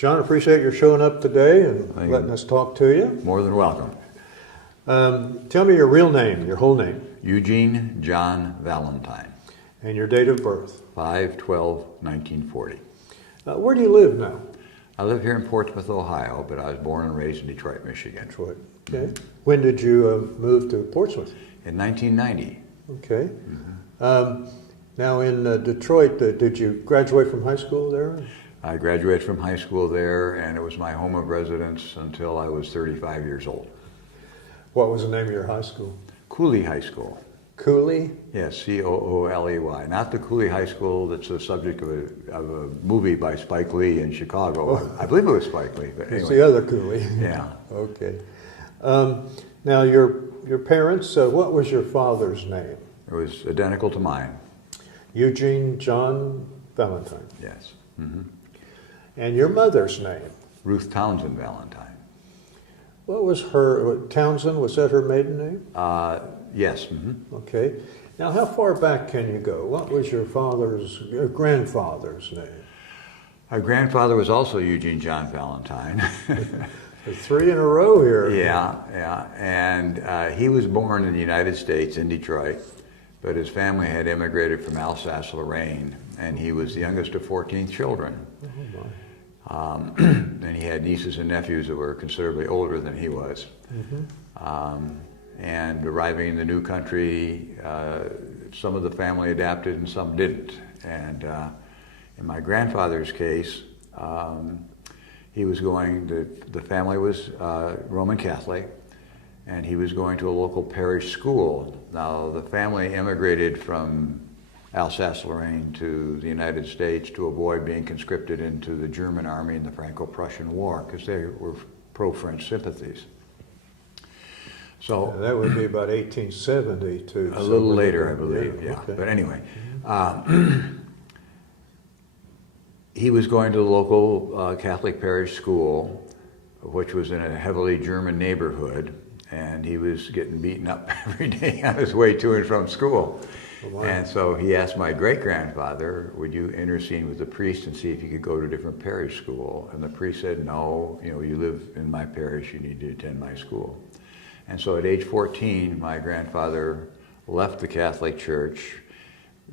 John, appreciate your showing up today and letting us talk to you. More than welcome. Tell me your real name, your whole name. Eugene John Valentine. And your date of birth. 5/12/1940. Where do you live now? I live here in Portsmouth, Ohio, but I was born and raised in Detroit, Michigan. Detroit. Okay. When did you move to Portsmouth? In 1990. Okay. Now in Detroit, did you graduate from high school there? I graduated from high school there, and it was my home of residence until I was 35 years old. What was the name of your high school? Cooley High School. Cooley? Yes, Cooley. Not the Cooley High School that's the subject of a movie by Spike Lee in Chicago. Oh. I believe it was Spike Lee, but anyway. It's the other Cooley. Yeah. Okay. Now your parents, what was your father's name? It was identical to mine. Eugene John Valentine. Yes. Mm-hmm. And your mother's name? Ruth Townsend Valentine. What was her, Townsend, was that her maiden name? Yes. Mm-hmm. Okay. Now, how far back can you go? What was your grandfather's name? My grandfather was also Eugene John Valentine. Three in a row here. Yeah. And he was born in the United States, in Detroit, but his family had immigrated from Alsace-Lorraine, and he was the youngest of 14 children. Oh, my. And he had nieces and nephews that were considerably older than he was. Mm-hmm. And arriving in the new country, some of the family adapted and some didn't. And in my grandfather's case, he was the family was Roman Catholic, and he was going to a local parish school. Now, the family immigrated from Alsace-Lorraine to the United States to avoid being conscripted into the German army in the Franco-Prussian War, because they were pro-French sympathies. So that would be about 1870 a little later, I believe. Yeah. Okay. But anyway, he was going to the local Catholic parish school, which was in a heavily German neighborhood, and he was getting beaten up every day on his way to and from school. Oh, wow. And so he asked my great-grandfather, would you intercede with the priest and see if you could go to a different parish school? And the priest said, no, you live in my parish, you need to attend my school. And so at age 14, my grandfather left the Catholic Church,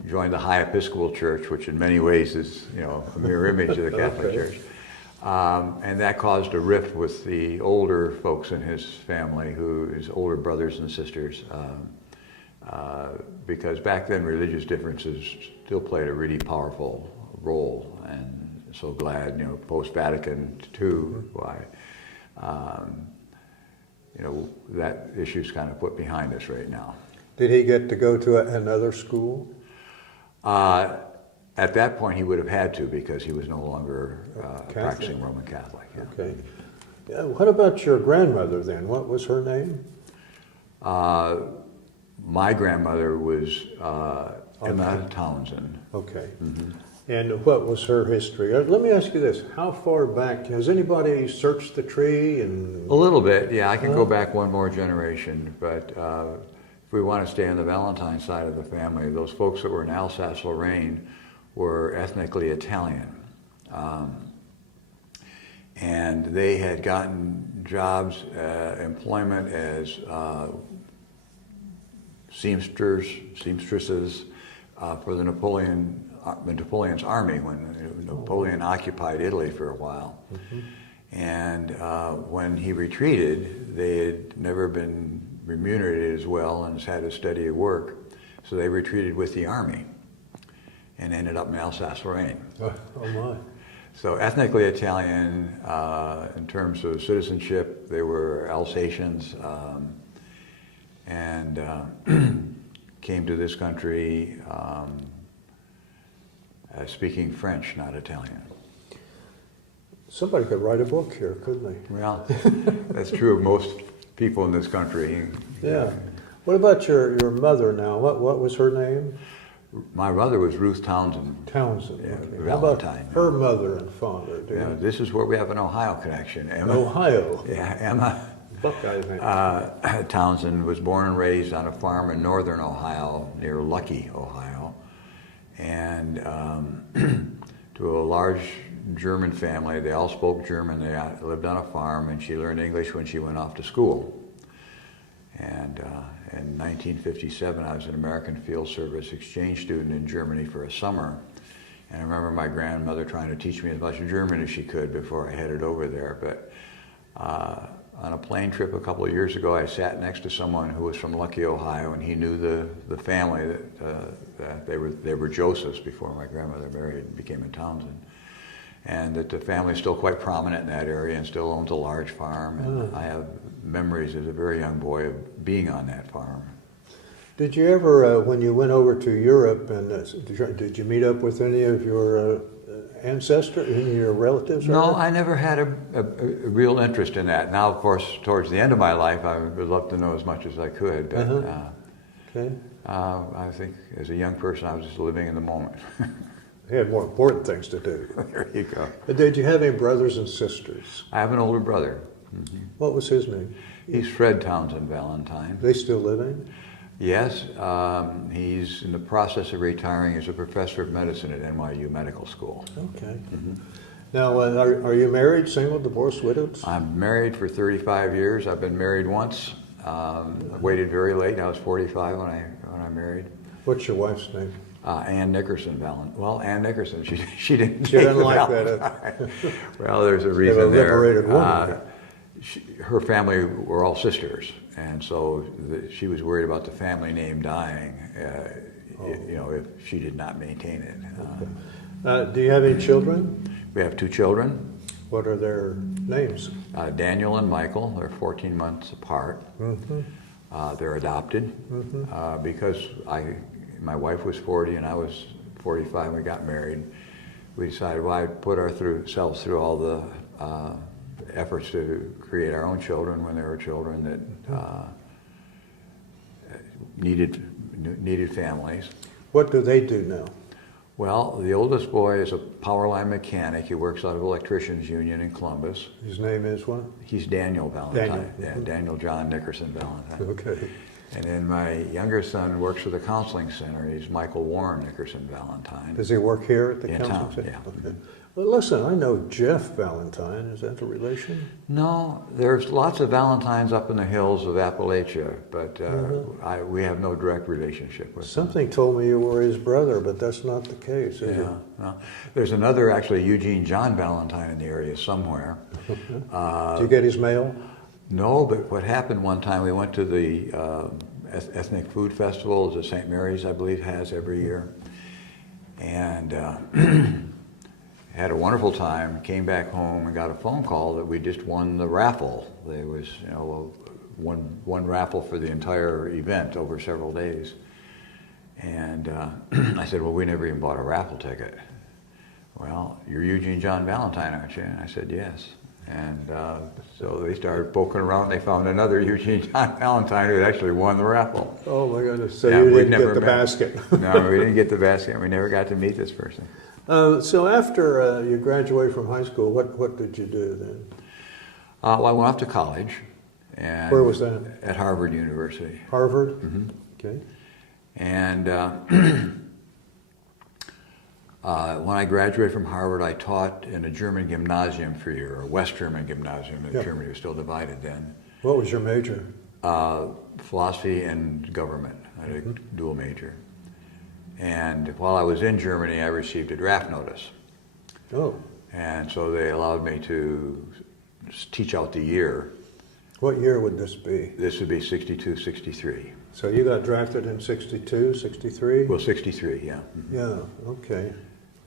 joined the High Episcopal Church, which in many ways is, a mirror image of the Catholic Church. And that caused a rift with the older folks in his family, his older brothers and sisters, because back then religious differences still played a really powerful role. And so glad, post-Vatican II, why, that issue's kind of put behind us right now. Did he get to go to another school? At that point, he would have had to, because he was no longer practicing Roman Catholic. Yeah. Okay. Yeah, what about your grandmother then? What was her name? My grandmother was Emma Townsend. Okay. Mm-hmm. And what was her history? Let me ask you this. How far back, has anybody searched the tree? A little bit, yeah. I can go back one more generation, but if we want to stay on the Valentine side of the family, those folks that were in Alsace-Lorraine were ethnically Italian. And they had gotten jobs, employment as seamstresses for Napoleon's army when Napoleon occupied Italy for a while. Mm-hmm. And when he retreated, they had never been remunerated as well and had a steady work, so they retreated with the army and ended up in Alsace-Lorraine. Oh my. So ethnically Italian, in terms of citizenship, they were Alsatians, and came to this country speaking French, not Italian. Somebody could write a book here, couldn't they? Well, that's true of most people in this country. Yeah. What about your mother now? What was her name? My mother was Ruth Townsend. Townsend. Yeah, okay. How about Valentine. her mother and father? This is where we have an Ohio connection. Emma, Ohio. Yeah, Emma Buckeye, man. Townsend was born and raised on a farm in northern Ohio, near Lucky, Ohio, and to a large German family. They all spoke German. They lived on a farm, and she learned English when she went off to school. And in 1957, I was an American Field Service exchange student in Germany for a summer. And I remember my grandmother trying to teach me as much German as she could before I headed over there. But on a plane trip a couple of years ago, I sat next to someone who was from Lucky, Ohio, and he knew the family that they were Josephs before my grandmother married and became a Townsend. And that the family is still quite prominent in that area and still owns a large farm. And I have memories as a very young boy of being on that farm. Did you ever, when you went over to Europe, and did you meet up with any of your ancestors, any of your relatives? No, I never had a real interest in that. Now, of course, towards the end of my life, I would love to know as much as I could. But okay. I think as a young person, I was just living in the moment. You had more important things to do. There you go. But did you have any brothers and sisters? I have an older brother. Mm-hmm. What was his name? He's Fred Townsend Valentine. They still living? Yes, he's in the process of retiring as a professor of medicine at NYU Medical School. Okay. Mm-hmm. Now, are you married, single, divorced, widowed? I'm married for 35 years. I've been married once. I waited very late. I was 45 when I married. What's your wife's name? Ann Nickerson Valentine. Well, Ann Nickerson. She didn't. She didn't like that. Well, there's a reason they were liberated there. woman. Her family were all sisters, and so she was worried about the family name dying. You know, if she did not maintain it. Okay. Do you have any children? We have 2 children. What are their names? Daniel and Michael. They're 14 months apart. Mm-hmm. They're adopted because my wife was 40 and I was 45 when we got married. We decided, why put ourselves through all the efforts to create our own children when there were children that needed families. What do they do now? Well, the oldest boy is a power line mechanic. He works out of Electricians Union in Columbus. His name is what? He's Daniel Valentine. Daniel. Yeah, Daniel John Nickerson Valentine. Okay. And then my younger son works for the counseling center. He's Michael Warren Nickerson Valentine. Does he work here at the In counseling town, center? yeah. Okay. Well, listen, I know Jeff Valentine. Is that a relation? No, there's lots of Valentines up in the hills of Appalachia, but we have no direct relationship with Something told me you were his brother, but that's not the case, is it? No. There's another, actually, Eugene John Valentine in the area somewhere. Did you get his mail? No, but what happened one time, we went to the Ethnic Food Festival that St. Mary's, I believe, has every year. And had a wonderful time, came back home and got a phone call that we just won the raffle. There was, one raffle for the entire event over several days. And I said, well, we never even bought a raffle ticket. Well, you're Eugene John Valentine, aren't you? And I said, yes. And so they started poking around. They found another Eugene John Valentine who had actually won the raffle. Oh my goodness! So you didn't get the basket? No, we didn't get the basket. We never got to meet this person. So after you graduated from high school, what did you do then? Well, I went off to college. And where was that? At Harvard University. Harvard? Mm-hmm. Okay. And when I graduated from Harvard, I taught in a German gymnasium for a year, or West German gymnasium. Germany was still divided then. What was your major? Philosophy and government. I had a dual major. And while I was in Germany, I received a draft notice. Oh. And so they allowed me to teach out the year. What year would this be? This would be 62, 63. So you got drafted in 62, 63? Well, 63, yeah. Mm-hmm. Yeah, okay.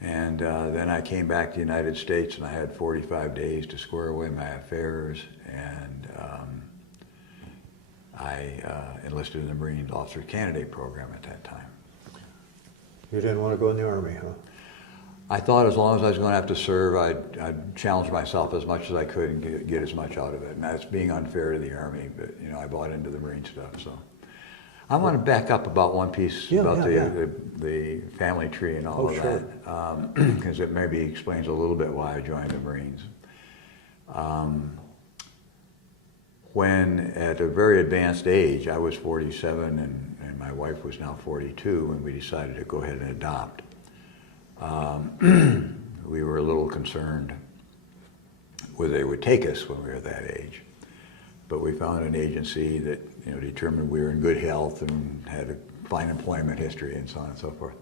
And then I came back to the United States and I had 45 days to square away my affairs, and I enlisted in the Marine Officer Candidate Program at that time. You didn't want to go in the Army, huh? I thought as long as I was going to have to serve, I'd challenge myself as much as I could and get as much out of it. And that's being unfair to the Army, but I bought into the Marine stuff. So I want to back up about one piece about the family tree and all of that, because it maybe explains a little bit why I joined the Marines. When at a very advanced age, I was 47 and my wife was now 42, and we decided to go ahead and adopt. we were a little concerned whether they would take us when we were that age. But we found an agency that determined we were in good health and had a fine employment history and so on and so forth.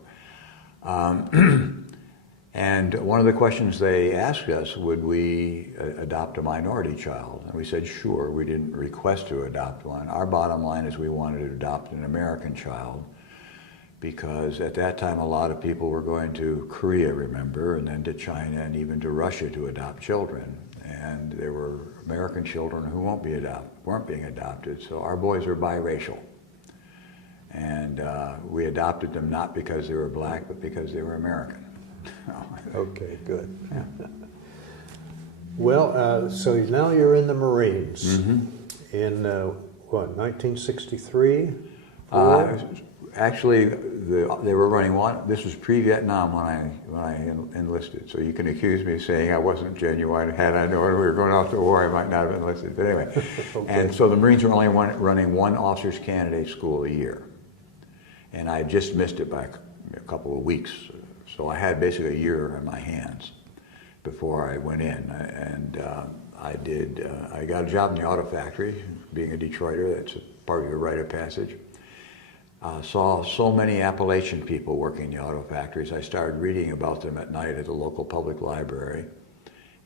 And one of the questions they asked us, would we adopt a minority child? And we said, sure. We didn't request to adopt one. Our bottom line is we wanted to adopt an American child because at that time a lot of people were going to Korea, remember, and then to China and even to Russia to adopt children. And there were American children who weren't being adopted, so our boys were biracial. And we adopted them not because they were black, but because they were American. Okay, good. Yeah. Well, so now you're in the Marines. Mm-hmm. In, 1963? Actually, they were running one. This was pre-Vietnam when I enlisted. So you can accuse me of saying I wasn't genuine. Had I known we were going off to war, I might not have enlisted. But anyway, Okay. And so the Marines were only running one officers candidate school a year, and I just missed it by a couple of weeks. So I had basically a year in my hands before I went in, and I got a job in the auto factory. Being a Detroiter, that's a part of your rite of passage. Saw so many Appalachian people working in the auto factories. I started reading about them at night at the local public library,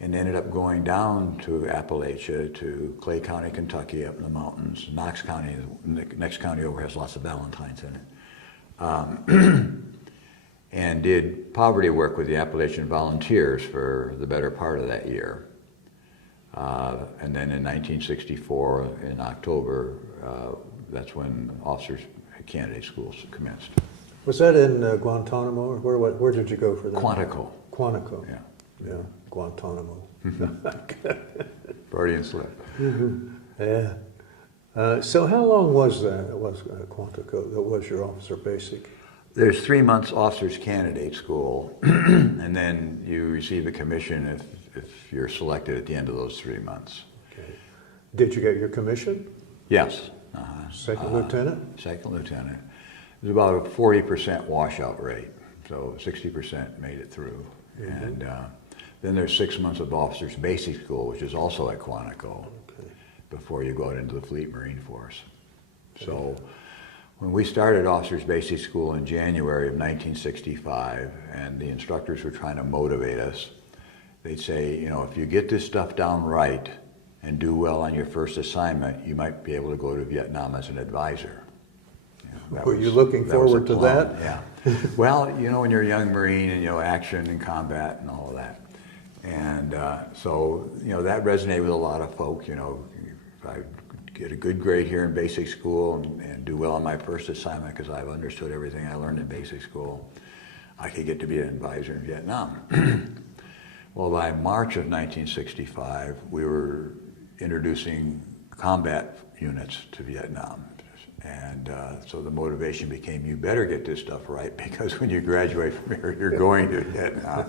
and ended up going down to Appalachia, to Clay County, Kentucky, up in the mountains. Knox County, the next county over, has lots of Valentines in it. And did poverty work with the Appalachian Volunteers for the better part of that year. And then in 1964, in October, that's when officers candidate schools commenced. Was that in Guantanamo? Where did you go for that? Quantico. Quantico. Yeah. Yeah, Guantanamo. Freudian slip. Yeah. So how long was that? Was Quantico? That was your officer basic? There's 3 months officers candidate school, and then you receive a commission if you're selected at the end of those 3 months. Okay. Did you get your commission? Yes. Second lieutenant? Second lieutenant. It was about a 40% washout rate, so 60% made it through. Mm-hmm. And then there's 6 months of officers basic school, which is also at Quantico, before you go out into the Fleet Marine Force. So when we started officers basic school in January of 1965, and the instructors were trying to motivate us, they'd say, if you get this stuff down right and do well on your first assignment, you might be able to go to Vietnam as an advisor. Were you looking forward to that? Yeah. Well, when you're a young Marine and action and combat and all of that. And so, that resonated with a lot of folk. If I get a good grade here in basic school and do well on my first assignment because I've understood everything I learned in basic school, I could get to be an advisor in Vietnam. Well, by March of 1965, we were introducing combat units to Vietnam. And so the motivation became, you better get this stuff right, because when you graduate from here, you're going to Vietnam.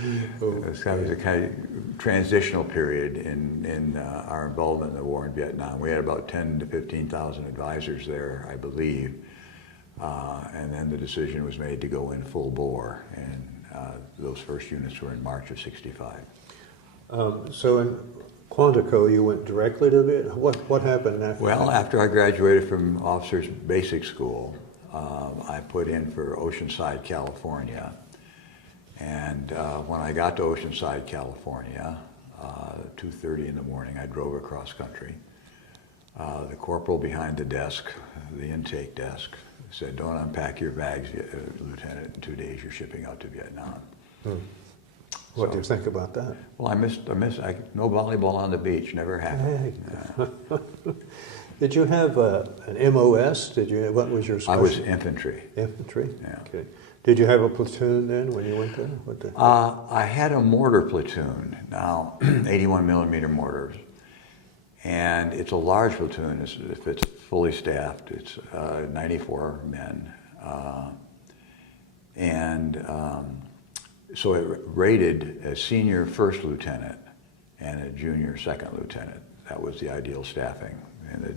It was a kind of transitional period in our involvement in the war in Vietnam. We had about 10 to 15,000 advisors there, I believe. And then the decision was made to go in full bore. And those first units were in March of '65. So in Quantico, you went directly to Vietnam? What happened after? Well, after I graduated from officers basic school, I put in for Oceanside, California. And when I got to Oceanside, California, 2:30 in the morning, I drove across country. The corporal behind the desk, the intake desk, said, "Don't unpack your bags, Lieutenant. In 2 days, you're shipping out to Vietnam." What do you think about that? Well, no volleyball on the beach, never happened. Hey. Did you have an MOS? What was your special? I was infantry. Infantry? Yeah. Okay. Did you have a platoon then when you went there? I had a mortar platoon, now 81 millimeter mortars. And it's a large platoon. If it's fully staffed, it's 94 men. So it rated a senior first lieutenant and a junior second lieutenant. That was the ideal staffing. And the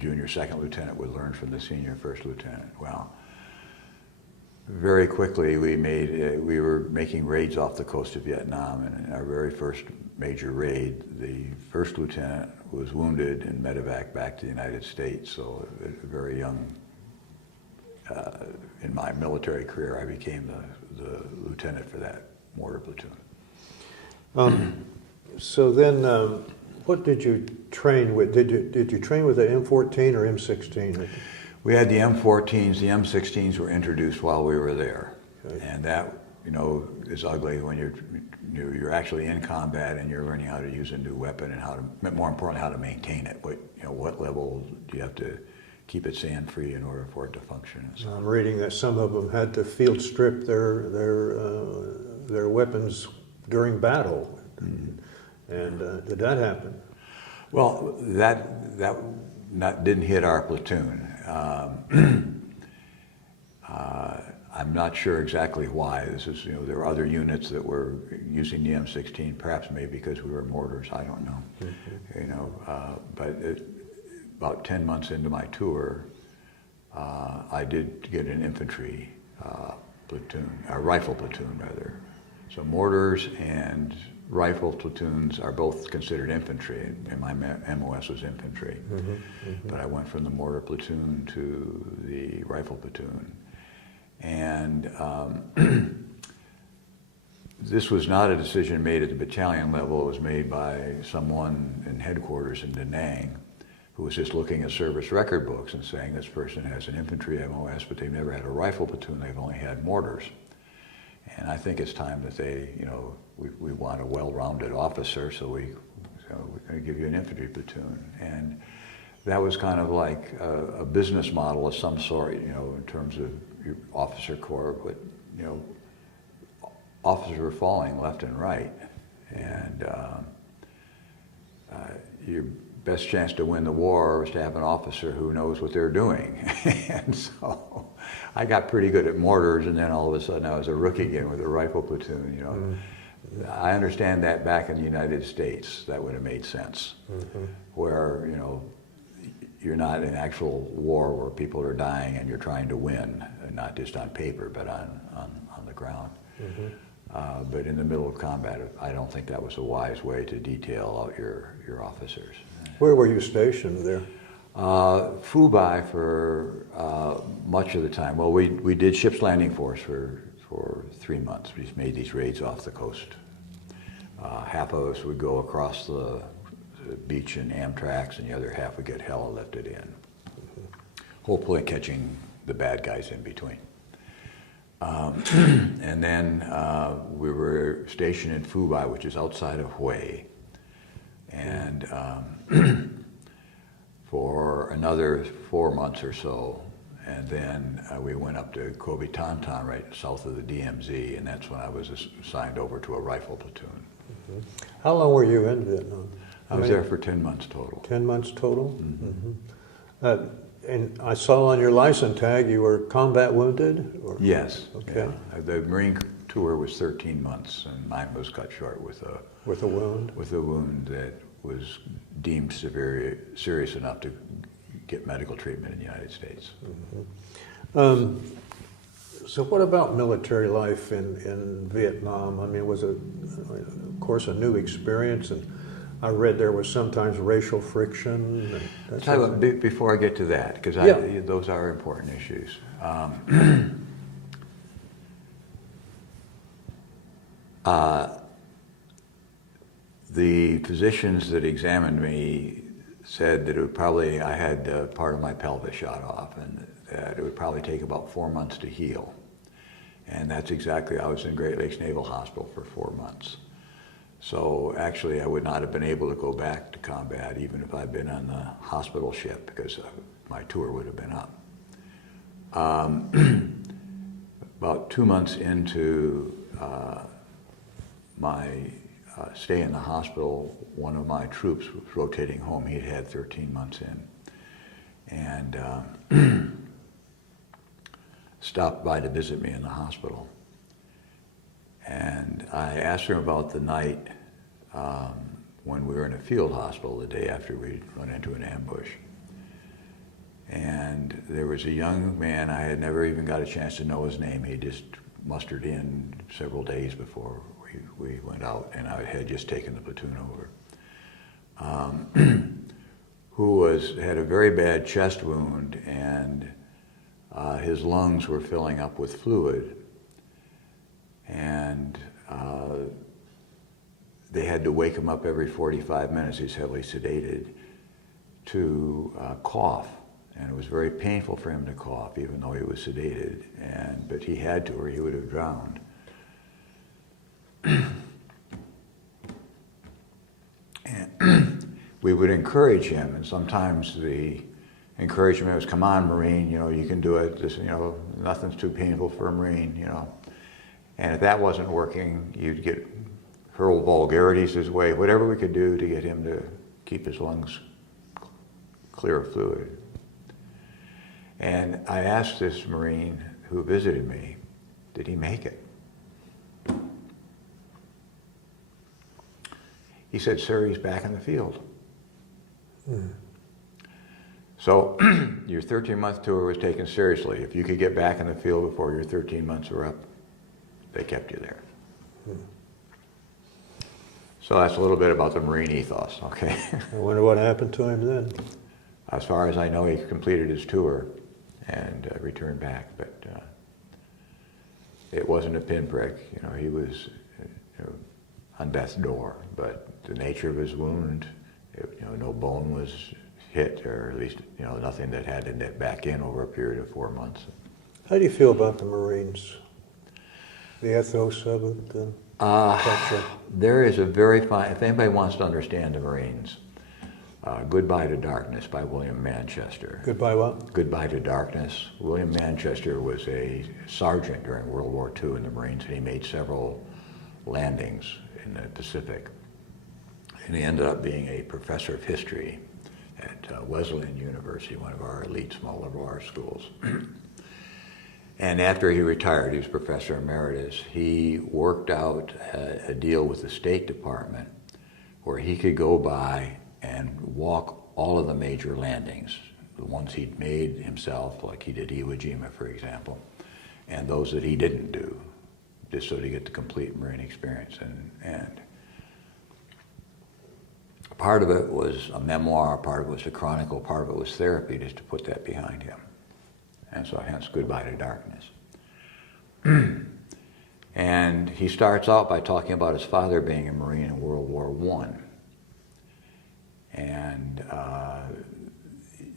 junior second lieutenant would learn from the senior first lieutenant. Well, very quickly we were making raids off the coast of Vietnam, and in our very first major raid, the first lieutenant was wounded and medevac back to the United States. So very young, in my military career, I became the lieutenant for that mortar platoon. So then, what did you train with? Did you train with the M14 or M16? We had the M14s. The M16s were introduced while we were there, Okay. and that is ugly when you're actually in combat and you're learning how to use a new weapon and more importantly, how to maintain it. What level do you have to keep it sand free in order for it to function? So I'm reading that some of them had to field strip their weapons during battle. Mm-hmm. And did that happen? Well, that didn't hit our platoon. I'm not sure exactly why. This is, there were other units that were using the M16, perhaps maybe because we were mortars, I don't know. Mm-hmm. But about 10 months into my tour, I did get an infantry platoon, a rifle platoon rather. So mortars and rifle platoons are both considered infantry, and my MOS was infantry. Mm-hmm, mm-hmm. But I went from the mortar platoon to the rifle platoon. And this was not a decision made at the battalion level. It was made by someone in headquarters in Da Nang who was just looking at service record books and saying this person has an infantry MOS, but they've never had a rifle platoon, they've only had mortars. And I think it's time that we want a well-rounded officer, so we're going to give you an infantry platoon. And that was kind of like a business model of some sort, in terms of your officer corps, but, officers were falling left and right. And your best chance to win the war was to have an officer who knows what they're doing. And so I got pretty good at mortars, and then all of a sudden I was a rookie again with a rifle platoon, Mm-hmm. I understand that back in the United States, that would have made sense. Mm-hmm. Where, you're not in actual war where people are dying and you're trying to win, not just on paper, but on the ground. Mm-hmm. But in the middle of combat, I don't think that was a wise way to detail out your officers. Where were you stationed there? Fubai for much of the time. Well, we did ship's landing force for 3 months. We just made these raids off the coast. Half of us would go across the beach in Amtraks, and the other half would get heli lifted in. Mm-hmm. Hopefully catching the bad guys in between. And then we were stationed in Fubai, which is outside of Hue. And for another 4 months or so, and then we went up to Kobe Tantan, right south of the DMZ, and that's when I was assigned over to a rifle platoon. Mm-hmm. How long were you in Vietnam? I was there for 10 months total. 10 months total? Mm-hmm. And I saw on your license tag you were combat wounded? Or? Yes. Okay. Yeah. The Marine tour was 13 months, and mine was cut short with a wound? With a wound that was deemed serious enough to get medical treatment in the United States. Mm-hmm. So what about military life in Vietnam? I mean, it was, of course, a new experience, and I read there was sometimes racial friction. Before I get to that, because those are important issues. The physicians that examined me said that I had part of my pelvis shot off, and that it would probably take about 4 months to heal. And that's exactly, I was in Great Lakes Naval Hospital for 4 months. So actually I would not have been able to go back to combat even if I'd been on the hospital ship, because my tour would have been up. About 2 months into my stay in the hospital, one of my troops was rotating home. He'd had 13 months in, and stopped by to visit me in the hospital. And I asked him about the night when we were in a field hospital the day after we'd run into an ambush. And there was a young man, I had never even got a chance to know his name. He just mustered in several days before we went out, and I had just taken the platoon over, who had a very bad chest wound, and his lungs were filling up with fluid. And they had to wake him up every 45 minutes, he's heavily sedated, to cough. And it was very painful for him to cough, even though he was sedated. But he had to, or he would have drowned. And we would encourage him, and sometimes the encouragement was, "Come on, Marine, you can do it. Just, nothing's too painful for a Marine, And if that wasn't working, you'd get hurl vulgarities his way, whatever we could do to get him to keep his lungs clear of fluid. And I asked this Marine who visited me, did he make it? He said, "Sir, he's back in the field." So your 13-month tour was taken seriously. If you could get back in the field before your 13 months were up, they kept you there. So that's a little bit about the Marine ethos, okay? I wonder what happened to him then. As far as I know, he completed his tour and returned back, but it wasn't a pinprick. He was on death's door, but the nature of his wound, no bone was hit, or at least nothing that had to knit back in over a period of 4 months. How do you feel about the Marines? The ethos of it, the culture? There is a very fine, if anybody wants to understand the Marines, Goodbye to Darkness by William Manchester. Goodbye what? Goodbye to Darkness. William Manchester was a sergeant during World War II in the Marines, and he made several landings in the Pacific. And he ended up being a professor of history at Wesleyan University, one of our elite small liberal arts schools. And after he retired, he was professor emeritus, he worked out a deal with the State Department where he could go by and walk all of the major landings, the ones he'd made himself, like he did Iwo Jima, for example, and those that he didn't do, just so to get the complete Marine experience. And part of it was a memoir, part of it was a chronicle, part of it was therapy, just to put that behind him. And so hence Goodbye to Darkness. And he starts out by talking about his father being a Marine in World War I. And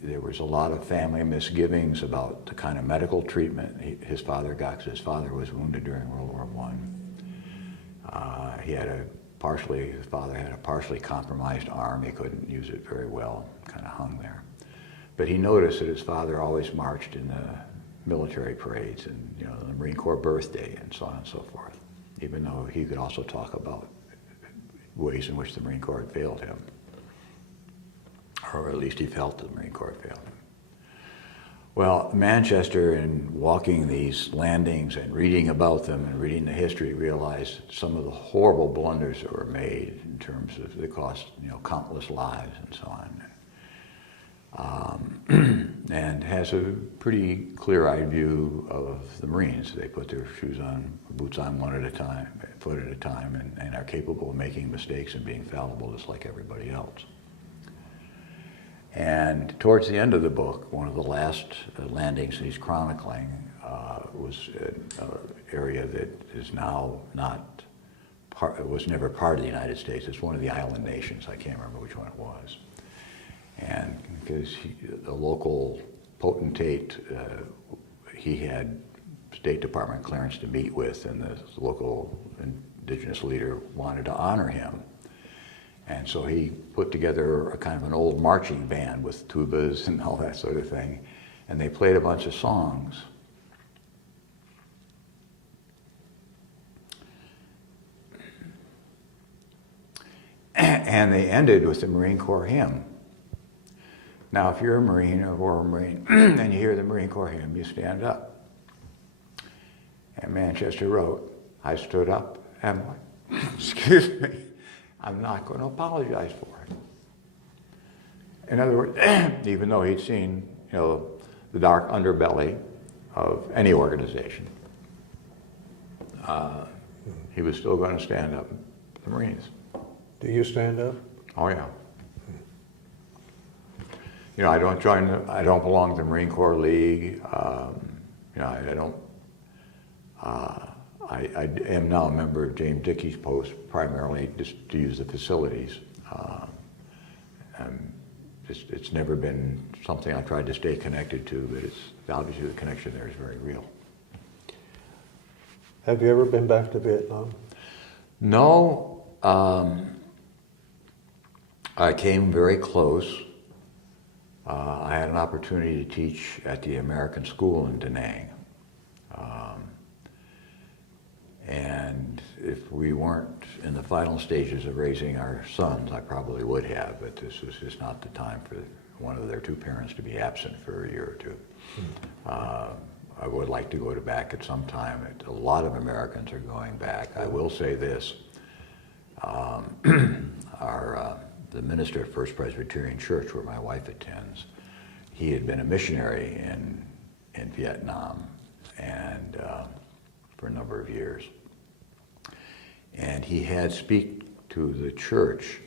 there was a lot of family misgivings about the kind of medical treatment his father got, because his father was wounded during World War I. His father had a partially compromised arm. He couldn't use it very well, kind of hung there. But he noticed that his father always marched in the military parades and the Marine Corps birthday and so on and so forth, even though he could also talk about ways in which the Marine Corps had failed him, or at least he felt the Marine Corps failed him. Well, Manchester, in walking these landings and reading about them and reading the history, realized some of the horrible blunders that were made in terms of the cost, countless lives and so on. And has a pretty clear-eyed view of the Marines. They put their boots on one at a time, foot at a time, and are capable of making mistakes and being fallible just like everybody else. And towards the end of the book, one of the last landings he's chronicling was an area that is now was never part of the United States. It's one of the island nations. I can't remember which one it was. And because the local potentate, he had State Department clearance to meet with, and the local indigenous leader wanted to honor him. And so he put together a kind of an old marching band with tubas and all that sort of thing. And they played a bunch of songs. And they ended with the Marine Corps hymn. Now, if you're a Marine or a Marine and you hear the Marine Corps hymn, you stand up. And Manchester wrote, I stood up and went, excuse me, I'm not going to apologize for it. In other words, even though he'd seen the dark underbelly of any organization, he was still going to stand up for the Marines. Do you stand up? Oh yeah. I don't belong to the Marine Corps League. I don't. I am now a member of James Dickey's post, primarily just to use the facilities. It's never been something I tried to stay connected to, but it's obviously the connection there is very real. Have you ever been back to Vietnam? No, I came very close. I had an opportunity to teach at the American School in Da Nang. And if we weren't in the final stages of raising our sons, I probably would have, but this was just not the time for one of their two parents to be absent for a year or two. I would like to go back at some time. A lot of Americans are going back. I will say this, the minister at First Presbyterian Church, where my wife attends, he had been a missionary in Vietnam and for a number of years. And he had speak to the church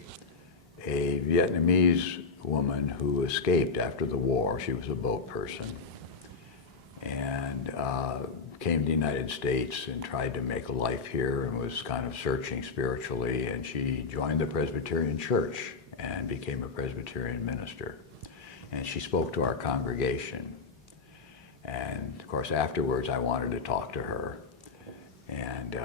a Vietnamese woman who escaped after the war. She was a boat person and came to the United States and tried to make a life here and was kind of searching spiritually, and she joined the Presbyterian Church and became a Presbyterian minister. And she spoke to our congregation. And of course afterwards I wanted to talk to her. And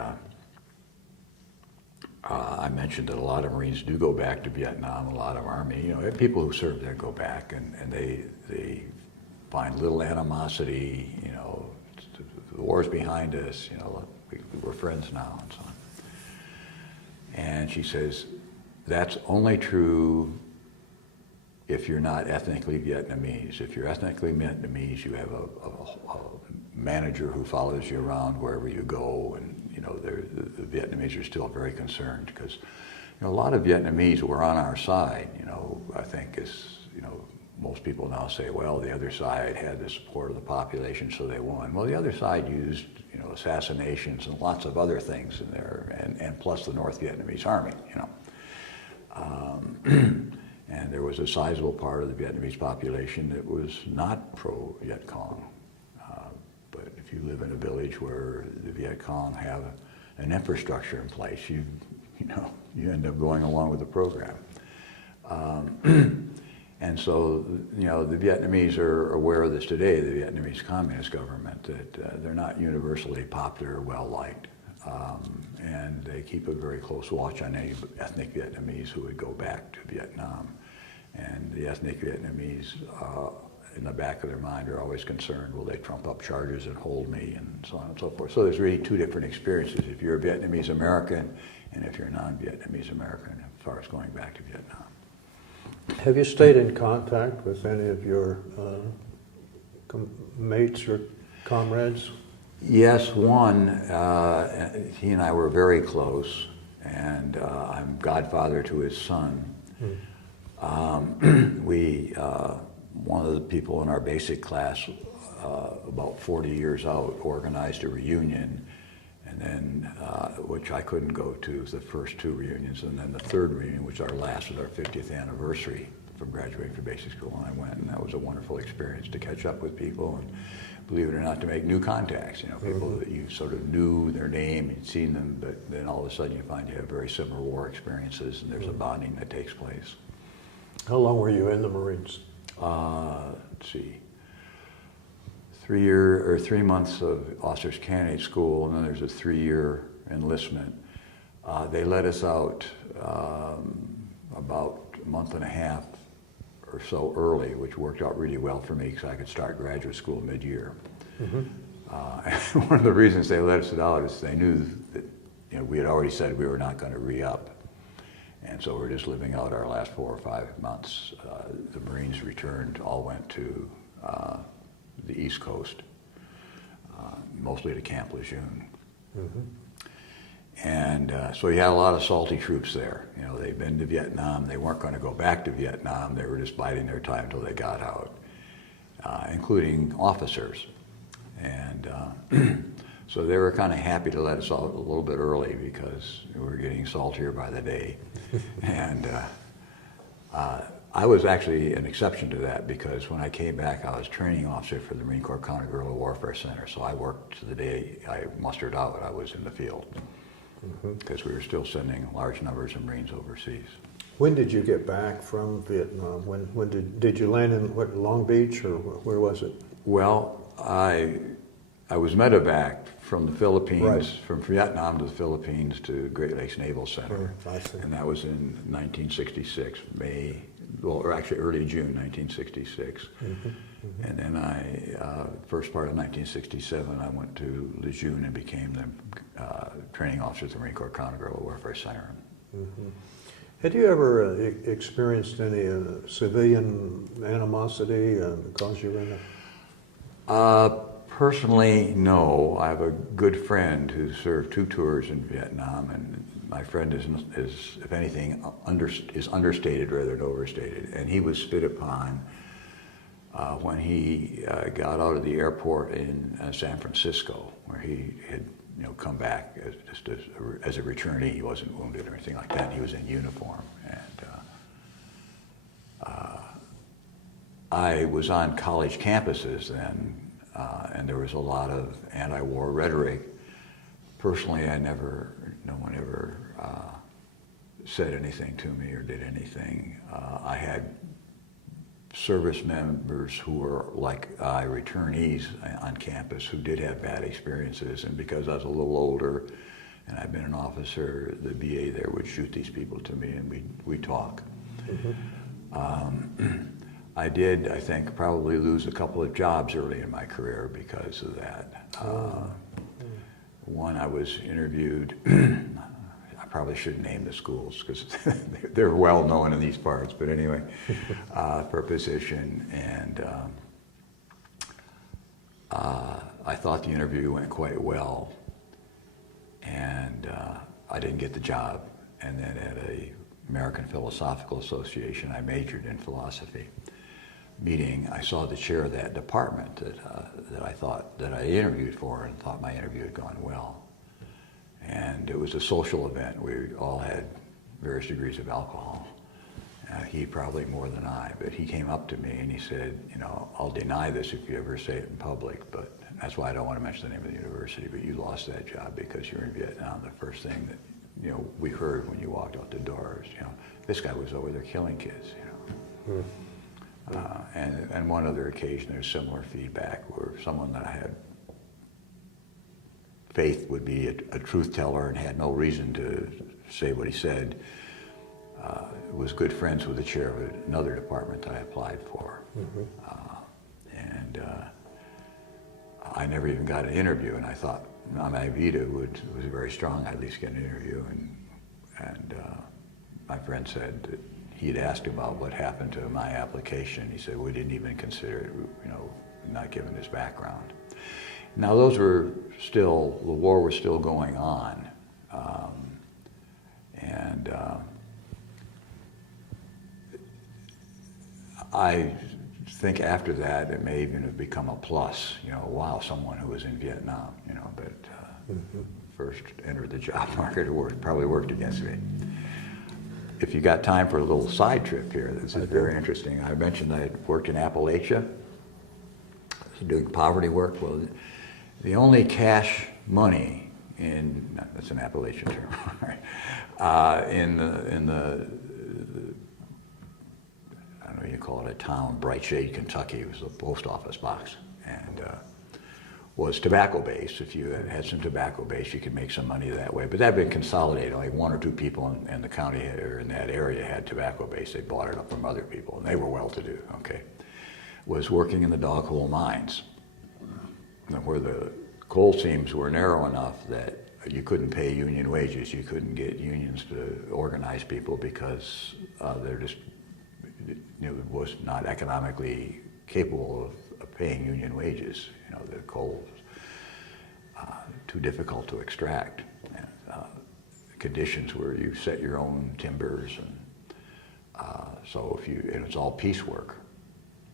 I mentioned that a lot of Marines do go back to Vietnam, a lot of Army, people who serve there go back, and they find little animosity, the war's behind us, we're friends now, and so on. And she says, that's only true if you're not ethnically Vietnamese. If you're ethnically Vietnamese, you have a manager who follows you around wherever you go, and the Vietnamese are still very concerned because a lot of Vietnamese were on our side. I think most people now say, well, the other side had the support of the population, so they won. Well, the other side used assassinations and lots of other things in there, and plus the North Vietnamese Army. And there was a sizable part of the Vietnamese population that was not pro-Viet Cong. But if you live in a village where the Viet Cong have an infrastructure in place, you end up going along with the program. And so, the Vietnamese are aware of this today, the Vietnamese Communist government, that they're not universally popular or well-liked. And they keep a very close watch on any ethnic Vietnamese who would go back to Vietnam. And the ethnic Vietnamese, in the back of their mind, are always concerned, will they trump up charges and hold me, and so on and so forth. So there's really two different experiences, if you're a Vietnamese American and if you're a non-Vietnamese American, as far as going back to Vietnam. Have you stayed in contact with any of your mates or comrades? Yes, one. He and I were very close, and I'm godfather to his son. One of the people in our basic class, about 40 years out, organized a reunion, and then, which I couldn't go to, the first two reunions, and then the third reunion, which our last was our 50th anniversary from graduating from basic school, and I went, and that was a wonderful experience to catch up with people, and believe it or not, to make new contacts, people that you sort of knew their name, you'd seen them, but then all of a sudden you find you have very similar war experiences, and there's a bonding that takes place. How long were you in the Marines? Let's see, 3 months of officers candidate school, and then there's a 3-year enlistment. They let us out about a month and a half or so early, which worked out really well for me because I could start graduate school mid-year. One of the reasons they let us out is they knew that we had already said we were not going to re-up. And so we're just living out our last 4 or 5 months. The Marines returned, all went to the East Coast, mostly to Camp Lejeune. And so you had a lot of salty troops there. They'd been to Vietnam. They weren't going to go back to Vietnam. They were just biding their time until they got out. including officers. And so they were kind of happy to let us out a little bit early because we were getting saltier by the day. And I was actually an exception to that because when I came back, I was training officer for the Marine Corps Counter-Guerrilla Warfare Center. So I worked the day I mustered out, I was in the field because we were still sending large numbers of Marines overseas. When did you get back from Vietnam? When did you land in Long Beach, or where was it? Well, I was medevaced from the Philippines, Right. from Vietnam to the Philippines to Great Lakes Naval Center. I see. And that was in 1966, or actually early June 1966. And then first part of 1967, I went to Lejeune and became the training officer at the Marine Corps Counter-Guerrilla Warfare Center. Had you ever experienced any civilian animosity because you were in a... Personally, no. I have a good friend who served 2 tours in Vietnam, and my friend is if anything, is understated rather than overstated. And he was spit upon when he got out of the airport in San Francisco, where he had come back as a returnee. He wasn't wounded or anything like that. He was in uniform, and I was on college campuses then. And there was a lot of anti-war rhetoric. Personally, no one ever said anything to me or did anything. I had service members who were like returnees on campus who did have bad experiences, and because I was a little older and I'd been an officer, the BA there would shoot these people to me and we'd talk. I did, I think, probably lose a couple of jobs early in my career because of that. One, I was interviewed, I probably shouldn't name the schools because they're well known in these parts, but anyway, for a position. And I thought the interview went quite well, and I didn't get the job. And then at a American Philosophical Association, I majored in philosophy. Meeting, I saw the chair of that department that I interviewed for and thought my interview had gone well. And it was a social event. We all had various degrees of alcohol. He probably more than I, but he came up to me and he said, I'll deny this if you ever say it in public, but that's why I don't want to mention the name of the university, but you lost that job because you're in Vietnam. The first thing that we heard when you walked out the doors, this guy was over there killing kids, And one other occasion, there's similar feedback where someone that I had faith would be a truth teller and had no reason to say what he said, was good friends with the chair of another department I applied for. And I never even got an interview, and I thought my vita was very strong. I'd at least get an interview, and my friend said that he'd asked about what happened to my application. He said, we didn't even consider it, not given his background. Now the war was still going on. I think after that, it may even have become a plus, wow, someone who was in Vietnam, but first entered the job market, it probably worked against me. If you got time for a little side trip here, this is very interesting. I mentioned I had worked in Appalachia, doing poverty work. Well, the only cash money that's an Appalachian term, right? In the I don't know, you call it a town, Bright Shade, Kentucky, it was a post office box, and was tobacco based. If you had some tobacco base, you could make some money that way. But that had been consolidated. Like 1 or 2 people in the county or in that area had tobacco base. They bought it up from other people, and they were well to do. Okay, was working in the dog hole mines, where the coal seams were narrow enough that you couldn't pay union wages. You couldn't get unions to organize people because they're just was not economically capable of paying union wages. The coal was too difficult to extract. And, conditions where you set your own timbers, and so it's all piecework.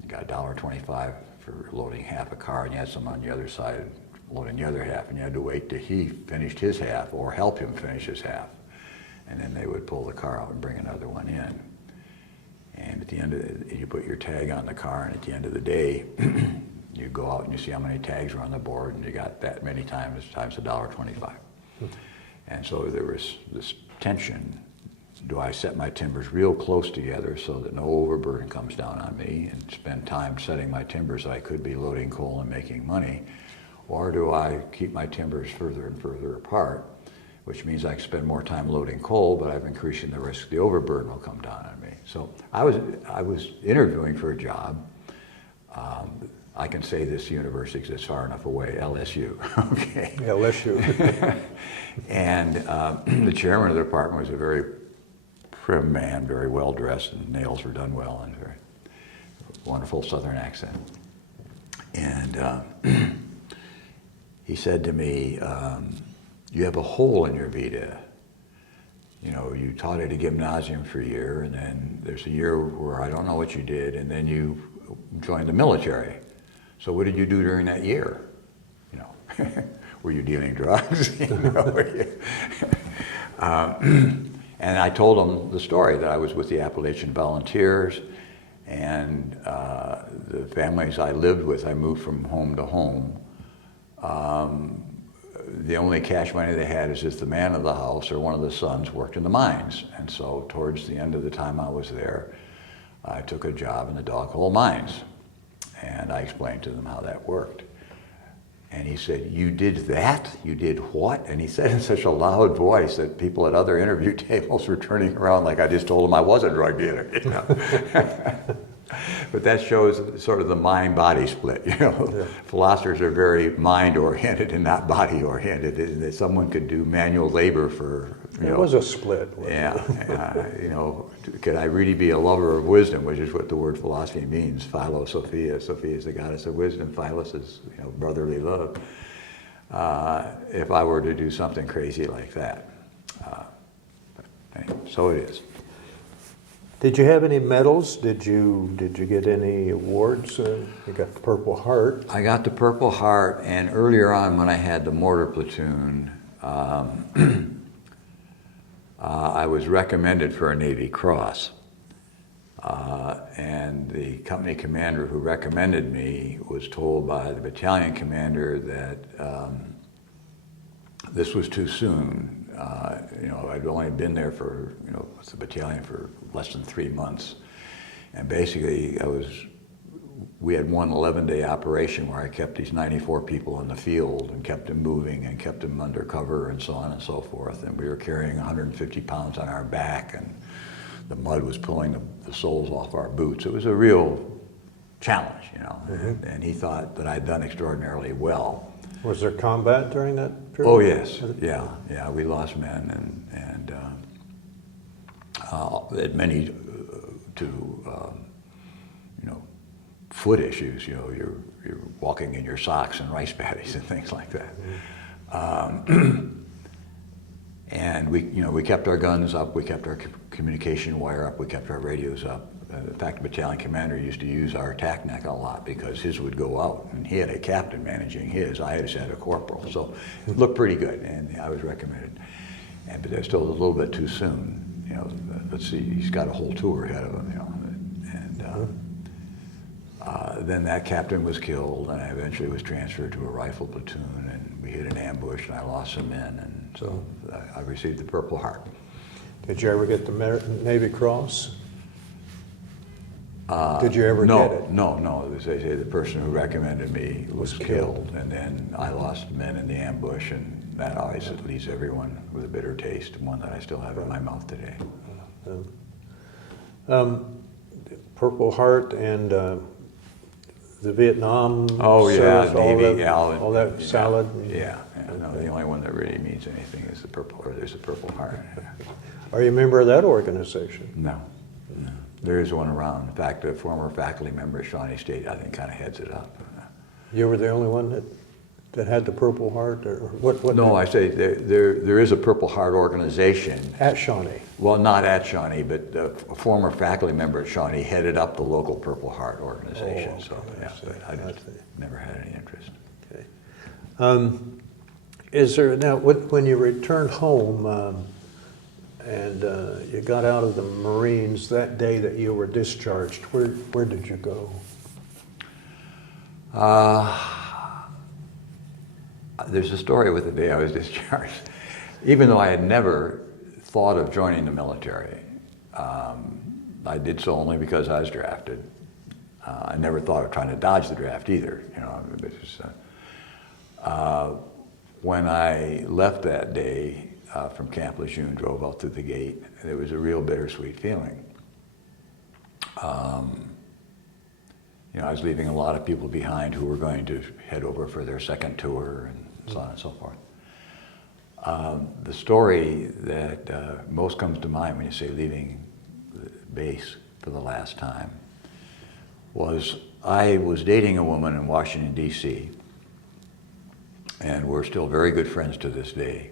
You got $1.25 for loading half a car, and you had someone on the other side loading the other half, and you had to wait till he finished his half or help him finish his half. And then they would pull the car out and bring another one in. And at the end of it, you put your tag on the car, and at the end of the day, you go out and you see how many tags are on the board, and you got that many times $1.25. And so there was this tension. Do I set my timbers real close together so that no overburden comes down on me and spend time setting my timbers so I could be loading coal and making money? Or do I keep my timbers further and further apart, which means I spend more time loading coal, but I'm increasing the risk the overburden will come down on me. So I was interviewing for a job. I can say this university exists far enough away, LSU, okay? LSU. And the chairman of the department was a very prim man, very well dressed, and nails were done well, and very wonderful Southern accent. And he said to me, you have a hole in your vita. You know, you taught at a gymnasium for a year, and then there's a year where I don't know what you did, and then you joined the military. So what did you do during that year? You know, were you dealing drugs? You know, and I told him the story that I was with the Appalachian Volunteers, and the families I lived with, I moved from home to home. The only cash money they had is if the man of the house or one of the sons worked in the mines. And so towards the end of the time I was there, I took a job in the dog hole mines. And I explained to them how that worked. And he said, you did that? You did what? And he said in such a loud voice that people at other interview tables were turning around like I just told them I was a drug dealer. You know? But that shows sort of the mind-body split. You know, yeah. Philosophers are very mind-oriented and not body-oriented. That someone could do manual labor for. It was a split. Yeah, you know, could I really be a lover of wisdom, which is what the word philosophy means? Philo Sophia. Sophia is the goddess of wisdom. Philos is, you know, brotherly love. If I were to do something crazy like that, anyway, so it is. Did you have any medals? Did you get any awards? You got the Purple Heart. I got the Purple Heart, and earlier on when I had the mortar platoon, I was recommended for a Navy Cross. And the company commander who recommended me was told by the battalion commander that this was too soon. You know, I'd only been there for, you know, with the battalion for less than 3 months. And basically we had one 11-day operation where I kept these 94 people in the field and kept them moving and kept them under cover and so on and so forth. And we were carrying 150 pounds on our back, and the mud was pulling the soles off our boots. It was a real challenge, you know. Mm-hmm. And he thought that I'd done extraordinarily well. Was there combat during that period? Oh yes, yeah. We lost men and had many to you know, foot issues. You know, you're walking in your socks and rice paddies and things like that. Mm-hmm. And we kept our guns up. We kept our communication wire up. We kept our radios up. In fact, the battalion commander used to use our tack neck a lot because his would go out, and he had a captain managing his. I just had a corporal, so it looked pretty good, and I was recommended. But they're still a little bit too soon. You know, let's see, he's got a whole tour ahead of him. You know, and then that captain was killed, and I eventually was transferred to a rifle platoon, and we hit an ambush, and I lost some men, and so I received the Purple Heart. Did you ever get the Navy Cross? Did you ever get it? No. They say the person who recommended me was killed, and then I lost men in the ambush, and that always leaves everyone with a bitter taste, one that I still have in my mouth today. Purple Heart and the Vietnam service, Navy, all that salad. Yeah. No, the only one that really means anything is the there's a Purple Heart. Are you a member of that organization? No. There is one around. In fact, a former faculty member at Shawnee State, I think, kind of heads it up. You were the only one that that had the Purple Heart, or what? No, I say there is a Purple Heart organization. At Shawnee. Well, not at Shawnee, but a former faculty member at Shawnee headed up the local Purple Heart organization. Oh, okay, So yeah, but I just never had any interest. Okay. Is there now when you returned home and you got out of the Marines that day that you were discharged? Where did you go? There's a story with the day I was discharged. Even though I had never thought of joining the military, I did so only because I was drafted. I never thought of trying to dodge the draft either. You know, it was, when I left that day from Camp Lejeune, drove out through the gate, there was a real bittersweet feeling. You know, I was leaving a lot of people behind who were going to head over for their second tour and so on and so forth. The story that most comes to mind when you say leaving the base for the last time was I was dating a woman in Washington, D.C., and we're still very good friends to this day.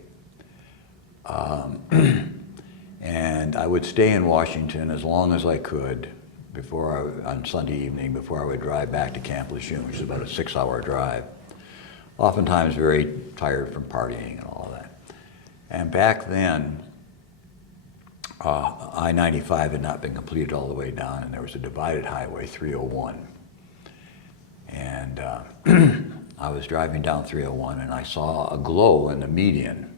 And I would stay in Washington as long as I could on Sunday evening before I would drive back to Camp Lejeune, which is about a 6-hour drive. Oftentimes very tired from partying and all of that. And back then, I-95 had not been completed all the way down, and there was a divided highway, 301. And I was driving down 301, and I saw a glow in the median.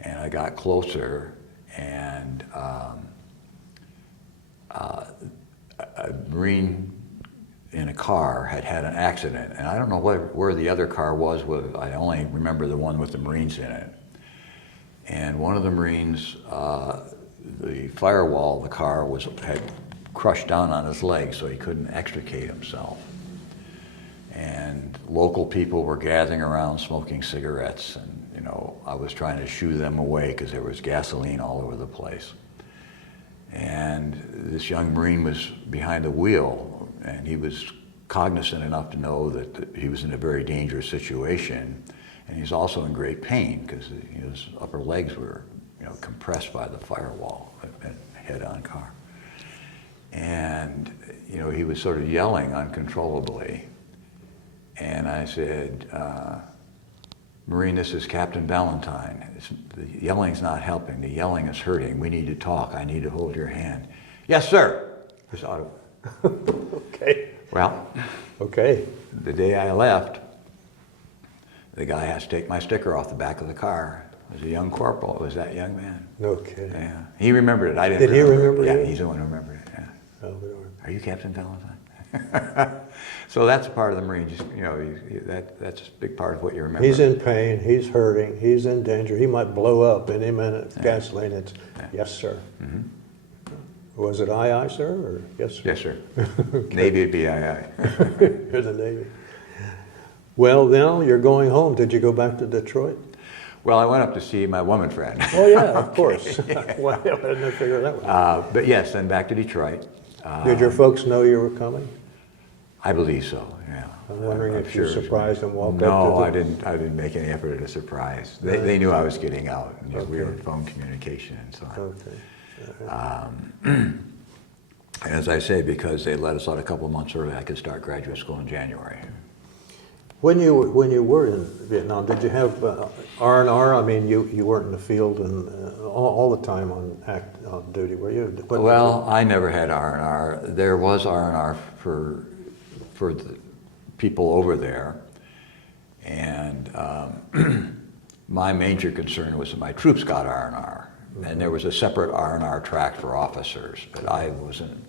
And I got closer, and a Marine in a car had an accident, and I don't know where the other car was. I only remember the one with the Marines in it. And one of the Marines, the firewall of the car had crushed down on his leg, so he couldn't extricate himself. And local people were gathering around smoking cigarettes, and you know, I was trying to shoo them away because there was gasoline all over the place. And this young Marine was behind the wheel, and he was cognizant enough to know that he was in a very dangerous situation, and he's also in great pain because his upper legs were, you know, compressed by the firewall, a head-on car. And you know, he was sort of yelling uncontrollably, and I said, Marine, this is Captain Valentine. The yelling's not helping. The yelling is hurting. We need to talk. I need to hold your hand. Yes, sir. Just auto. Okay. Well, okay. The day I left, the guy has to take my sticker off the back of the car. It was a young corporal. It was that young man. No kidding. Yeah. He remembered it. I didn't. Did he remember it? Yeah, he's the one who remembered it. Yeah. Oh, Are you Captain Valentine? So that's a part of the Marine. Just, you know, that's a big part of what you remember. He's in pain. He's hurting. He's in danger. He might blow up any minute. Yeah. Gasoline. It's yes, sir. Mm-hmm. Was it aye, aye, sir, or yes, sir? Yes, sir. Navy would be aye, aye. You're the Navy. Well, now you're going home. Did you go back to Detroit? Well, I went up to see my woman friend. Oh yeah, of course. Well, I didn't figure that one. But yes, then back to Detroit. Did your folks know you were coming? I believe so. Yeah. I'm wondering if you sure. surprised them walk up to No, I didn't make any effort at a surprise. They knew I was getting out, and Okay. we were in phone communication and so on. Okay. As I say, because they let us out a couple months early, I could start graduate school in January. When you were in Vietnam, did you have R&R? I mean, you weren't in the field and all the time on duty, were you? Well, I never had R&R. There was R&R for the people over there, and my major concern was that my troops got R&R, and there was a separate R&R track for officers, but I wasn't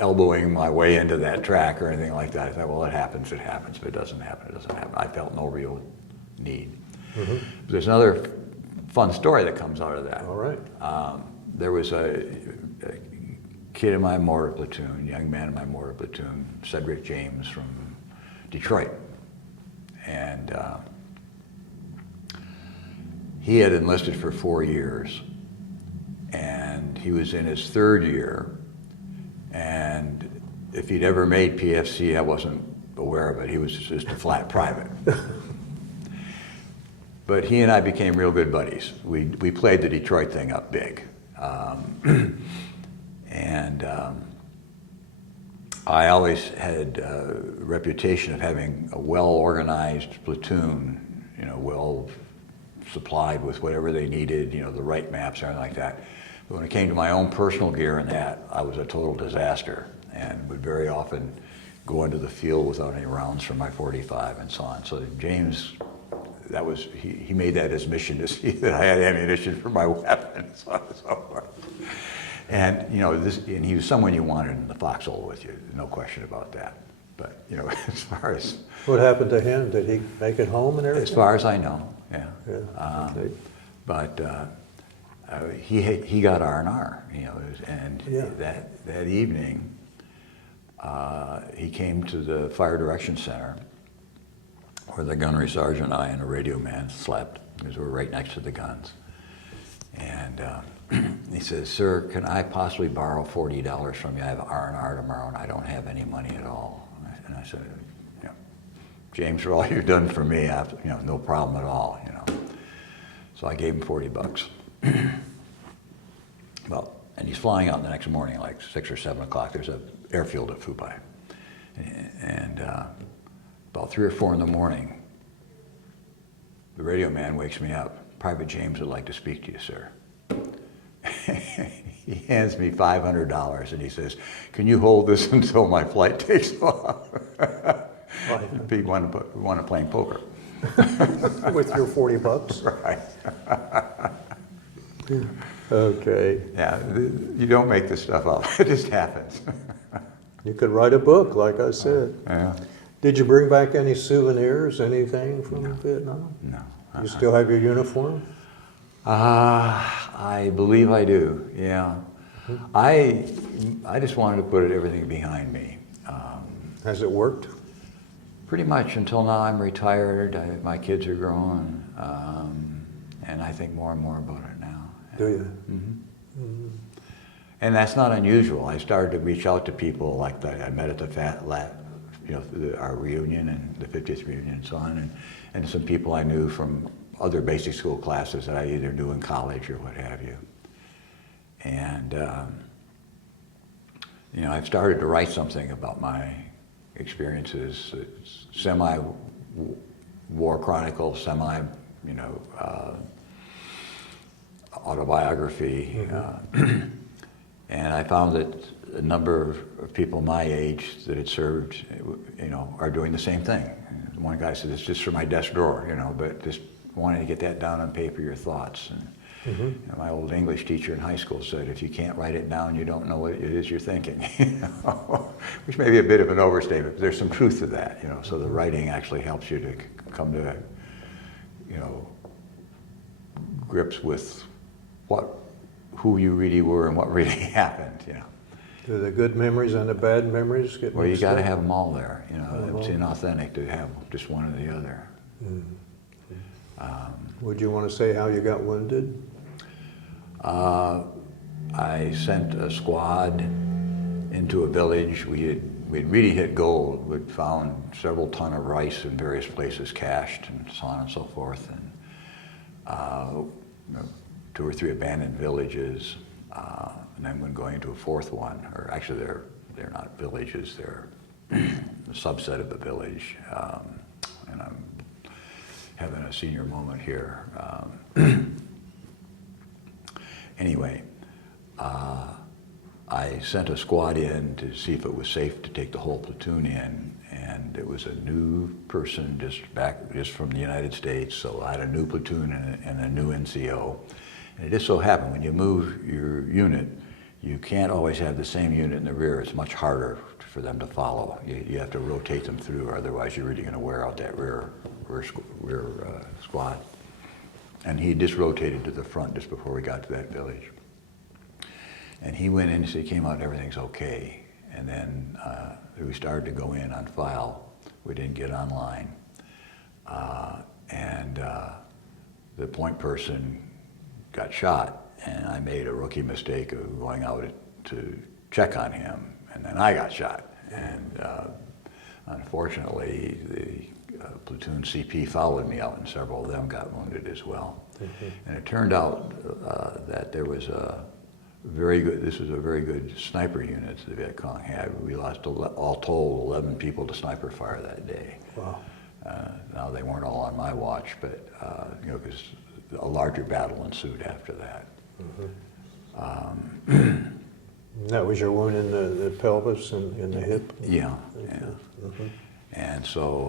elbowing my way into that track or anything like that. I thought, well, it happens. If it doesn't happen, it doesn't happen. I felt no real need. Mm-hmm. There's another fun story that comes out of that. All right. There was a kid in my mortar platoon, young man in my mortar platoon, Cedric James from Detroit. And he had enlisted for 4 years, and he was in his third year. And if he'd ever made PFC, I wasn't aware aware of it. He was just a flat private. But he and I became real good buddies. We played the Detroit thing up big. I always had a reputation of having a well-organized platoon, well supplied with whatever they needed, the right maps, everything like that. But when it came to my own personal gear and that, I was a total disaster and would very often go into the field without any rounds for my .45 and so on. So James, he made that his mission to see that I had ammunition for my weapon, so on and so forth. And and he was someone you wanted in the foxhole with you, no question about that. But as far as what happened to him, did he make it home and everything? As far as I know, yeah. Okay. But he got R&R, and yeah. that evening he came to the Fire Direction Center where the gunnery sergeant and I and a radio man slept, because we were right next to the guns. And he says, "Sir, can I possibly borrow $40 from you? I have R&R tomorrow and I don't have any money at all." And I said, "James, for all you've done for me, no problem at all." So I gave him $40. Well, and he's flying out the next morning, like 6 or 7 o'clock. There's an airfield at Fupai. And about 3 or 4 in the morning, the radio man wakes me up. "Private James would like to speak to you, sir." He hands me $500 and he says, "Can you hold this until my flight takes off?" He wanted playing poker. With your $40? Right. Okay. Yeah, you don't make this stuff up. It just happens. You could write a book, like I said. Yeah. Did you bring back any souvenirs, anything from Vietnam? No. You still have your uniform? I believe I do, yeah. I just wanted to put everything behind me. Has it worked? Pretty much until now. I'm retired. My kids are grown, and I think more and more about it now. Do you? Mm-hmm. Mm-hmm. And that's not unusual. I started to reach out to people like I met at our reunion and the 50th reunion and so on, and some people I knew from other basic school classes that I either knew in college or what have you. And I've started to write something about my experiences, semi-war chronicle, autobiography. Mm-hmm. And I found that a number of people my age that had served, are doing the same thing. One guy said, "It's just for my desk drawer," but just wanting to get that down on paper, your thoughts. And mm-hmm. My old English teacher in high school said, "If you can't write it down, you don't know what it is you're thinking," which may be a bit of an overstatement, but there's some truth to that. So the writing actually helps you to come to, grips with who you really were and what really happened. Do the good memories and the bad memories get Well, you mixed got to up? have them all there. It's inauthentic to have just one or the other. Mm-hmm. Would you want to say how you got wounded? I sent a squad into a village. We'd really hit gold. We'd found several ton of rice in various places cached and so on and so forth. And 2 or 3 abandoned villages. And then when going to a 4th one, or actually they're not villages, they're a subset of the village. And I'm having a senior moment here. Anyway, I sent a squad in to see if it was safe to take the whole platoon in, and it was a new person just from the United States, so I had a new platoon and a new NCO. And it just so happened when you move your unit, you can't always have the same unit in the rear. It's much harder for them to follow. You have to rotate them through, or otherwise you're really going to wear out that rear squad. And he just rotated to the front just before we got to that village. And he went in and he came out and everything's okay. And then we started to go in on file. We didn't get online. The point person got shot, and I made a rookie mistake of going out to check on him, and then I got shot. And Unfortunately, the platoon CP followed me out, and several of them got wounded as well. And it turned out that there was this was a very good sniper unit the Viet Cong had. We lost, all told, 11 people to sniper fire that day. Wow. Now, they weren't all on my watch, but, because a larger battle ensued after that. That was your wound in the pelvis and in the hip? Yeah, Okay. yeah. And so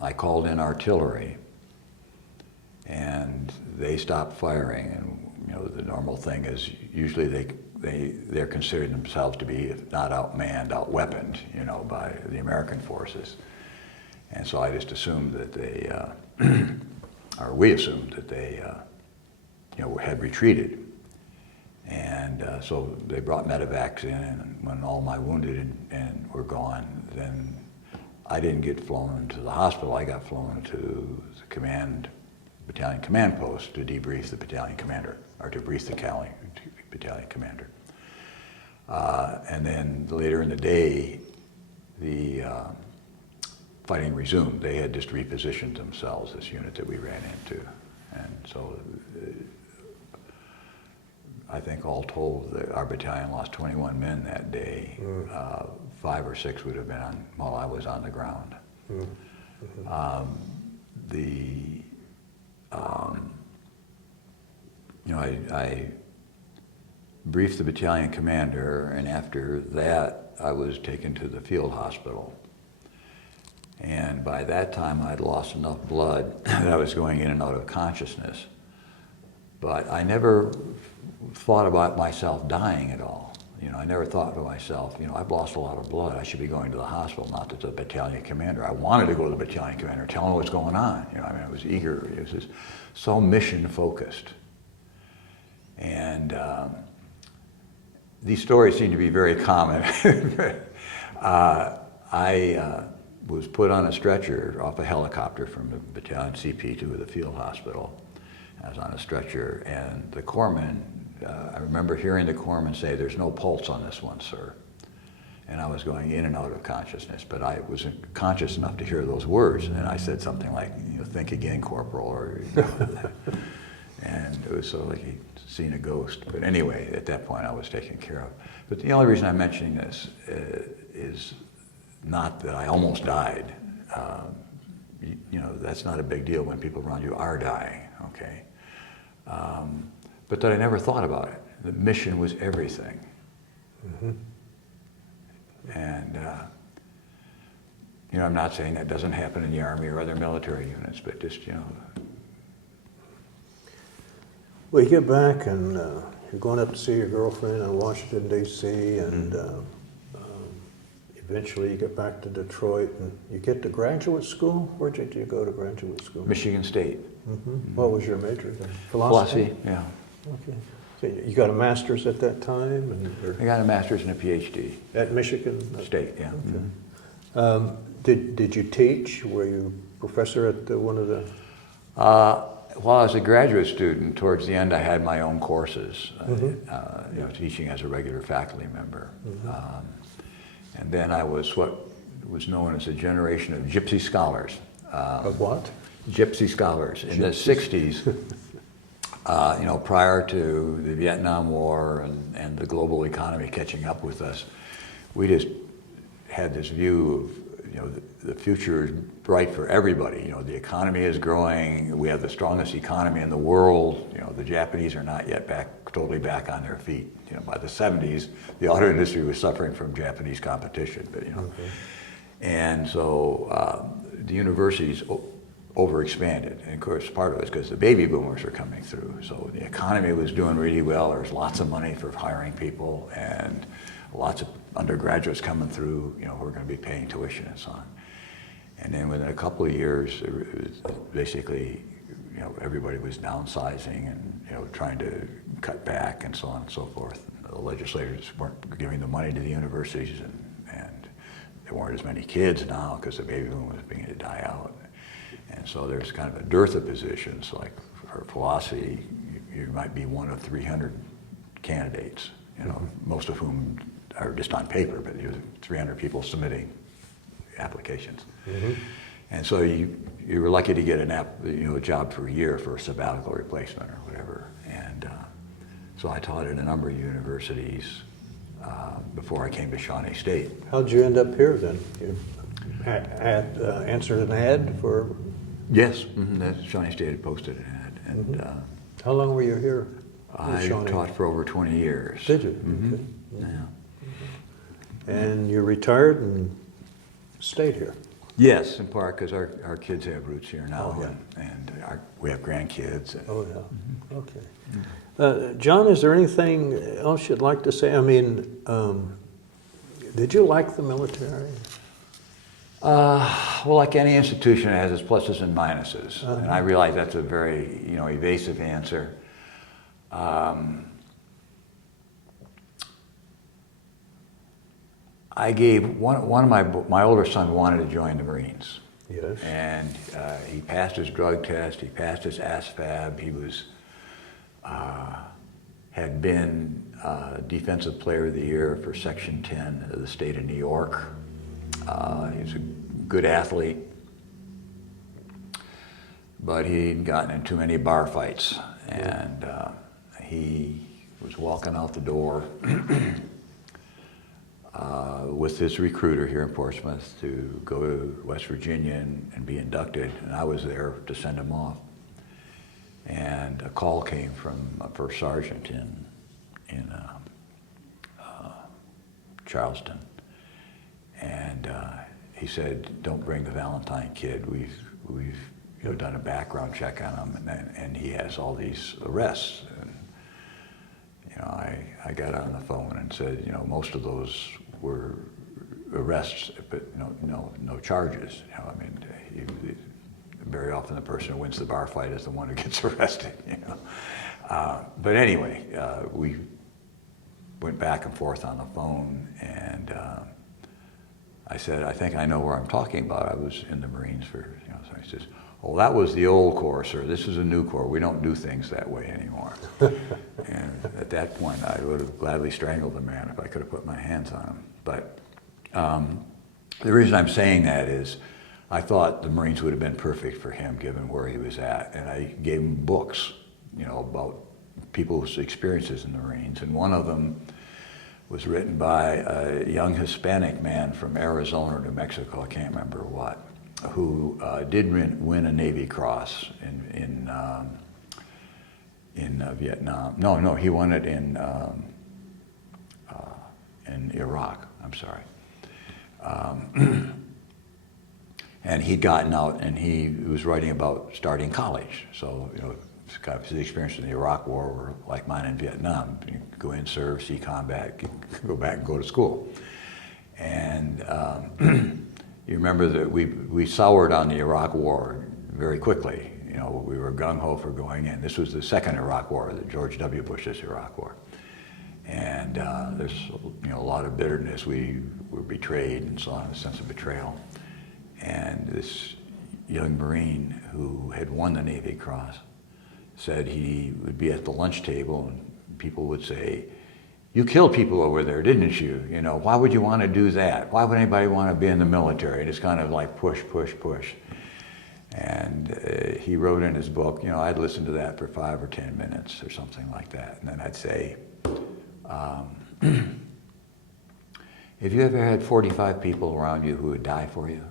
I called in artillery, and they stopped firing. And the normal thing is usually they're considering themselves to be, if not outmanned, outweaponed, by the American forces. And so I just assumed that they, or we assumed that they, had retreated. And so they brought medevacs in, and when all my wounded and were gone, then I didn't get flown to the hospital. I got flown to the battalion command post to debrief the battalion commander, or to brief the battalion commander. And then later in the day, the fighting resumed. They had just repositioned themselves, this unit that we ran into. And so I think all told, our battalion lost 21 men that day. 5 or 6 would have been while I was on the ground. I briefed the battalion commander, and after that I was taken to the field hospital. And by that time I'd lost enough blood that I was going in and out of consciousness. But I never thought about myself dying at all. I never thought to myself, I've lost a lot of blood. I should be going to the hospital, not to the battalion commander. I wanted to go to the battalion commander, tell him what's going on. I was eager. It was just so mission focused. And these stories seem to be very common. I was put on a stretcher off a helicopter from the battalion CP to the field hospital. I was on a stretcher, and the corpsman, I remember hearing the corpsman say, "There's no pulse on this one, sir." And I was going in and out of consciousness, but I wasn't conscious enough to hear those words. And I said something like, "Think again, corporal," or, and it was sort of like he'd seen a ghost. But anyway, at that point I was taken care of. But the only reason I'm mentioning this is not that I almost died. That's not a big deal when people around you are dying, okay? But that I never thought about it. The mission was everything. And, I'm not saying that doesn't happen in the Army or other military units, but just, Well, you get back and you're going up to see your girlfriend in Washington, D.C., and eventually you get back to Detroit and you get to graduate school. Where did you go to graduate school? Michigan State. What was your major then? Philosophy, yeah. Okay. So you got a master's at that time? I got a master's and a PhD. At Michigan State, yeah. Okay. Did you teach? Were you professor at one of the? While I was a graduate student, towards the end I had my own courses, teaching as a regular faculty member. And then I was what was known as a generation of gypsy scholars. Of what? Gypsy scholars. In the 60s, prior to the Vietnam War and the global economy catching up with us, we just had this view of, the future is bright for everybody. The economy is growing. We have the strongest economy in the world. The Japanese are not yet totally back on their feet. By the 70s, the auto industry was suffering from Japanese competition. But and so the universities overexpanded, and of course part of it is because the baby boomers are coming through. So the economy was doing really well. There was lots of money for hiring people, and lots of undergraduates coming through, who are going to be paying tuition and so on. And then within a couple of years, it was basically, everybody was downsizing and, trying to cut back and so on and so forth. The legislators weren't giving the money to the universities, and there weren't as many kids now because the baby boom was beginning to die out. And so there's kind of a dearth of positions. Like for philosophy, you might be one of 300 candidates, most of whom are just on paper, but 300 people submitting, applications. Mm-hmm. And so you were lucky to get a job for a year for a sabbatical replacement or whatever. And so I taught at a number of universities before I came to Shawnee State. How'd you end up here then? You answered an ad for... Yes, that Shawnee State had posted an ad. And How long were you here? I taught for over 20 years. Did you? Mm-hmm. Okay. Yeah. And you retired and stayed here? Yes, in part because our kids have roots here now, Oh, yeah. and we have grandkids. Oh, yeah. Okay. John, is there anything else you'd like to say? I mean, did you like the military? Well, like any institution, it has its pluses and minuses, and I realize that's a very evasive answer. I gave one of my older son wanted to join the Marines. Yes. And he passed his drug test. He passed his ASVAB. He was had been Defensive Player of the Year for Section 10 of the state of New York. He was a good athlete, but he'd gotten in too many bar fights, and he was walking out the door with his recruiter here in Portsmouth to go to West Virginia and be inducted, and I was there to send him off. And a call came from a first sergeant in Charleston, and he said, "Don't bring the Valentine kid. We've done a background check on him, and he has all these arrests." And I got on the phone and said, most of those were arrests, but no charges. Very often the person who wins the bar fight is the one who gets arrested. But anyway, we went back and forth on the phone, and I said, "I think I know where I'm talking about. I was in the Marines for." So he says, "Oh, that was the old Corps, sir. This is a new Corps. We don't do things that way anymore." And at that point, I would have gladly strangled the man if I could have put my hands on him. But the reason I'm saying that is I thought the Marines would have been perfect for him given where he was at. And I gave him books, about people's experiences in the Marines. And one of them was written by a young Hispanic man from Arizona or New Mexico, I can't remember what, who did win a Navy Cross in Vietnam. No, he won it in Iraq. I'm sorry. And he'd gotten out, and he was writing about starting college. So kind of his experience in the Iraq War were like mine in Vietnam. You go in, serve, see combat, go back and go to school. And you remember that we soured on the Iraq War very quickly. We were gung-ho for going in. This was the second Iraq War, the George W. Bush's Iraq War. And there's a lot of bitterness. We were betrayed and so on, a sense of betrayal. And this young Marine who had won the Navy Cross said he would be at the lunch table and people would say, "You killed people over there, didn't you? Why would you want to do that? Why would anybody want to be in the military?" And it's kind of like push, push, push. And he wrote in his book, I'd listen to that for 5 or 10 minutes or something like that. And then I'd say, "Have you ever had 45 people around you who would die for you?"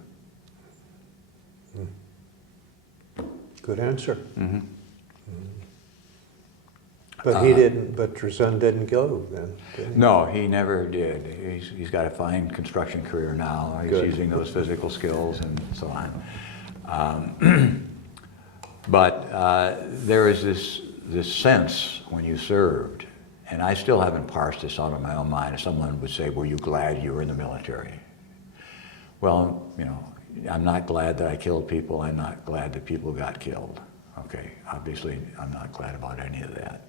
Good answer. Mm-hmm. But he didn't. But your son didn't go then, did he? No, he never did. He's got a fine construction career now. He's Good. using those physical skills and so on. But there is this sense when you served, and I still haven't parsed this out of my own mind. If someone would say, "Were you glad you were in the military?" Well, I'm not glad that I killed people. I'm not glad that people got killed. Okay, obviously I'm not glad about any of that.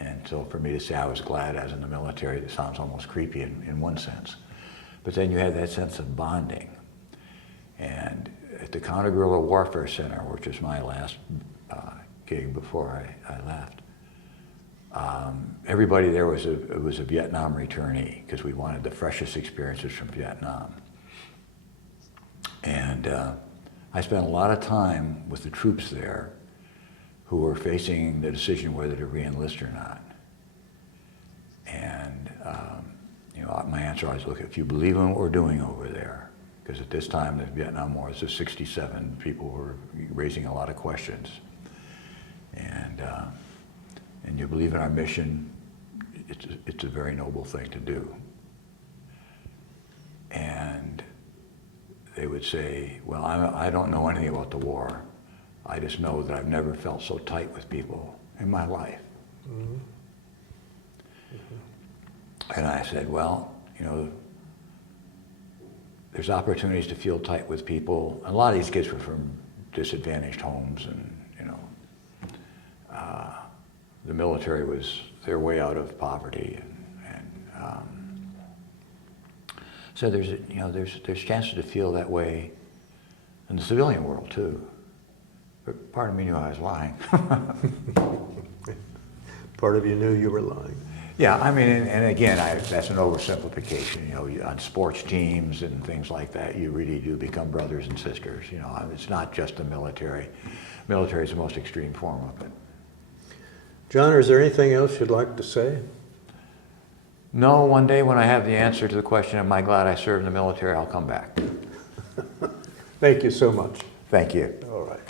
And so for me to say I was glad I was in the military, it sounds almost creepy in one sense. But then you had that sense of bonding. And at the Counter-Guerrilla Warfare Center, which was my last gig before I left, everybody there was a Vietnam returnee because we wanted the freshest experiences from Vietnam. And I spent a lot of time with the troops there who were facing the decision whether to re-enlist or not. And my answer always, look, if you believe in what we're doing over there, because at this time the Vietnam War was just 67, people were raising a lot of questions. And you believe in our mission, it's a very noble thing to do. And they would say, well, I don't know anything about the war. I just know that I've never felt so tight with people in my life. Mm-hmm. Mm-hmm. And I said, well, there's opportunities to feel tight with people. A lot of these kids were from disadvantaged homes, and the military was their way out of poverty, so there's chances to feel that way in the civilian world too. But part of me knew I was lying. Part of you knew you were lying. Yeah, I mean, and again, that's an oversimplification. On sports teams and things like that, you really do become brothers and sisters. It's not just the military. Military is the most extreme form of it. John, is there anything else you'd like to say? No, one day when I have the answer to the question, am I glad I served in the military, I'll come back. Thank you so much. Thank you. All right.